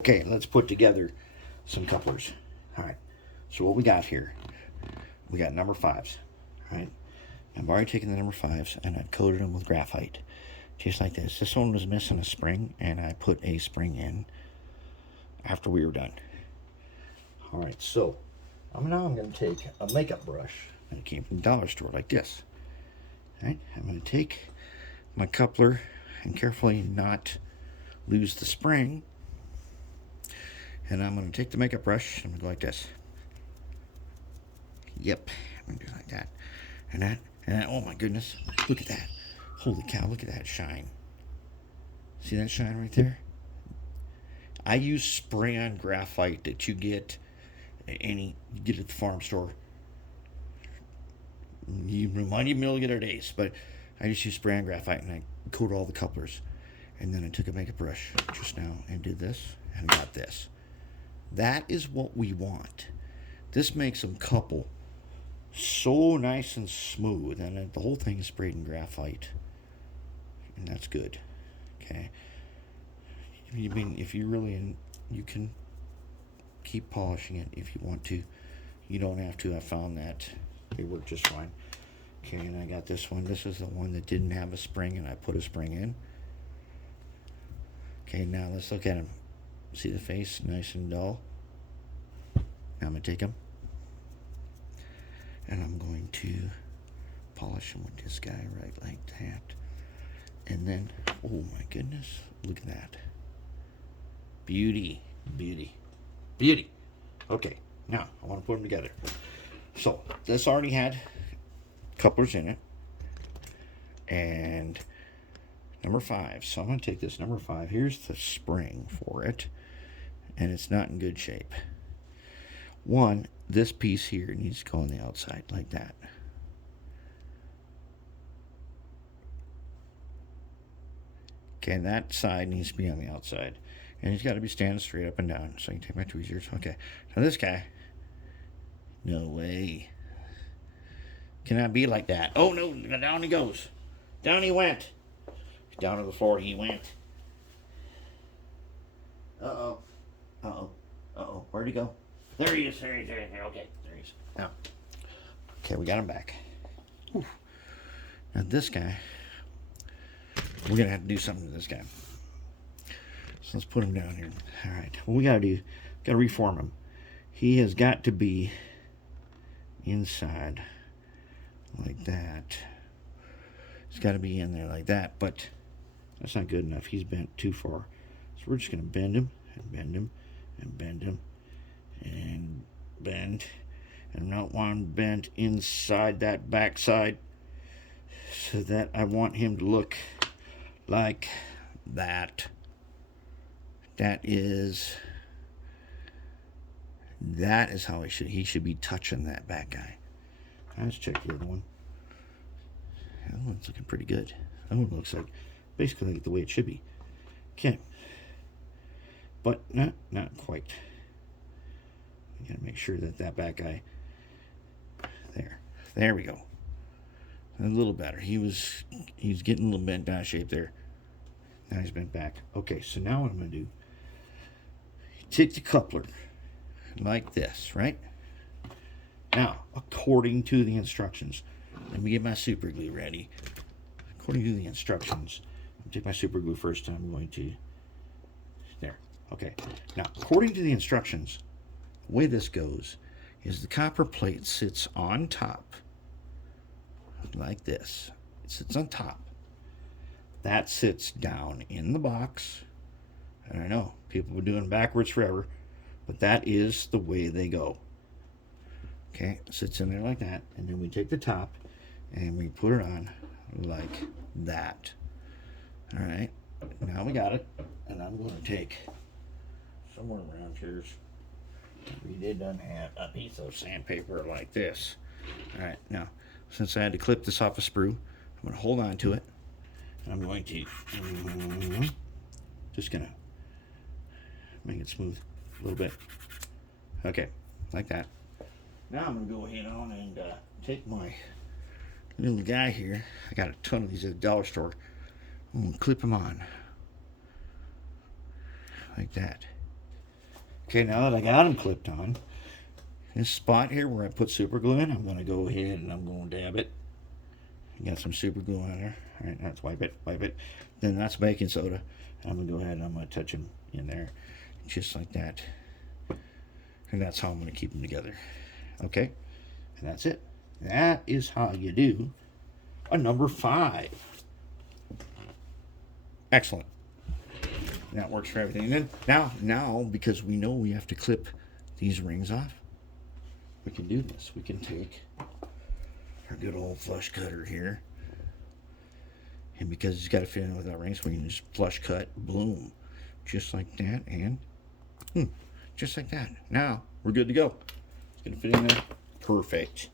Okay, let's put together some couplers. All right, so what we got here, we got number 5s. All right, I've already taken the number 5s and I've coated them with graphite, just like this. This one was missing a spring, and I put a spring in after we were done. All right, so now I'm going to take a makeup brush that came from the dollar store, like this. All right, I'm going to take my coupler and carefully not lose the spring. And I'm going to take the makeup brush, and I'm going to go like this. Yep, I'm going to do it like that. And that, and that. Oh my goodness, look at that. Holy cow, look at that shine. See that shine right there? I use spray-on graphite that you get you get at the farm store. You remind me of the other days, but I just use spray-on graphite, and I coat all the couplers. And then I took a makeup brush just now and did this, and got this. That is what we want. This makes them couple so nice and smooth, and the whole thing is sprayed in graphite, and that's good. Okay. I mean, if you really, you can keep polishing it if you want to. You don't have to. I found that they work just fine. Okay, and I got this one. This is the one that didn't have a spring, and I put a spring in. Okay, now let's look at him. See the face, nice and dull. Now I'm going to take him, and I'm going to polish him with this guy right like that. And then, oh my goodness, look at that. Beauty, beauty, beauty. Okay, now I want to put them together. So this already had couplers in it, and number 5. So I'm going to take this number 5. Here's the spring for it, and it's not in good shape. One, this piece here needs to go on the outside like that. Okay, that side needs to be on the outside, and it's got to be standing straight up and down. So I can take my tweezers. Okay, now this guy, no way. Cannot be like that. Oh no, down he goes. Down he went. Down to the floor he went. Uh-oh. Uh-oh. Uh-oh. Where'd he go? There he is. There he is. Okay, there he is. Now. Okay, we got him back. Whew. Now this guy, we're going to have to do something to this guy. So let's put him down here. All right. What we got to do, got to reform him. He has got to be inside like that. It's got to be in there like that, but that's not good enough. He's bent too far. So we're just going to bend him and bend him and bend him and bend. And not one bent inside that backside, so that I want him to look like that. That is how he should be touching that back guy. Let's check the other one. That one's looking pretty good. That one looks like basically like the way it should be. Okay. But not quite. You gotta make sure that back guy, there we go. A little better. He's getting a little bent out of shape there. Now he's bent back. Okay, so now what I'm gonna do, take the coupler like this, right? Now, according to the instructions, let me get my super glue ready. According to the instructions, I'll take my super glue first, and I'm going to, there. Okay, now, according to the instructions, the way this goes is the copper plate sits on top, like this. It sits on top. That sits down in the box. And I know, people have been doing backwards forever, but that is the way they go. Okay, it sits in there like that, and then we take the top, and we put it on like that. All right, now we got it, and I'm going to take somewhere around here. We did done have a piece of sandpaper like this. All right, now since I had to clip this off a sprue, I'm going to hold on to it, and I'm going to just gonna make it smooth a little bit. Okay, like that. Now I'm going to go ahead on and take my little guy here. I got a ton of these at the dollar store. I'm going to clip them on like that. Okay, now that I got them clipped on, this spot here where I put super glue in, I'm going to go ahead and I'm going to dab it. Got some super glue on there. All right, let's wipe it, wipe it. Then that's baking soda. I'm going to go ahead and I'm going to touch them in there just like that. And that's how I'm going to keep them together. Okay, and that's it. That is how you do a number 5. Excellent. That works for everything. And then now, because we know we have to clip these rings off, we can do this. We can take our good old flush cutter here, and because it's got to fit in with our rings, we can just flush cut, boom, just like that, and just like that. Now we're good to go. It's gonna fit in there, perfect.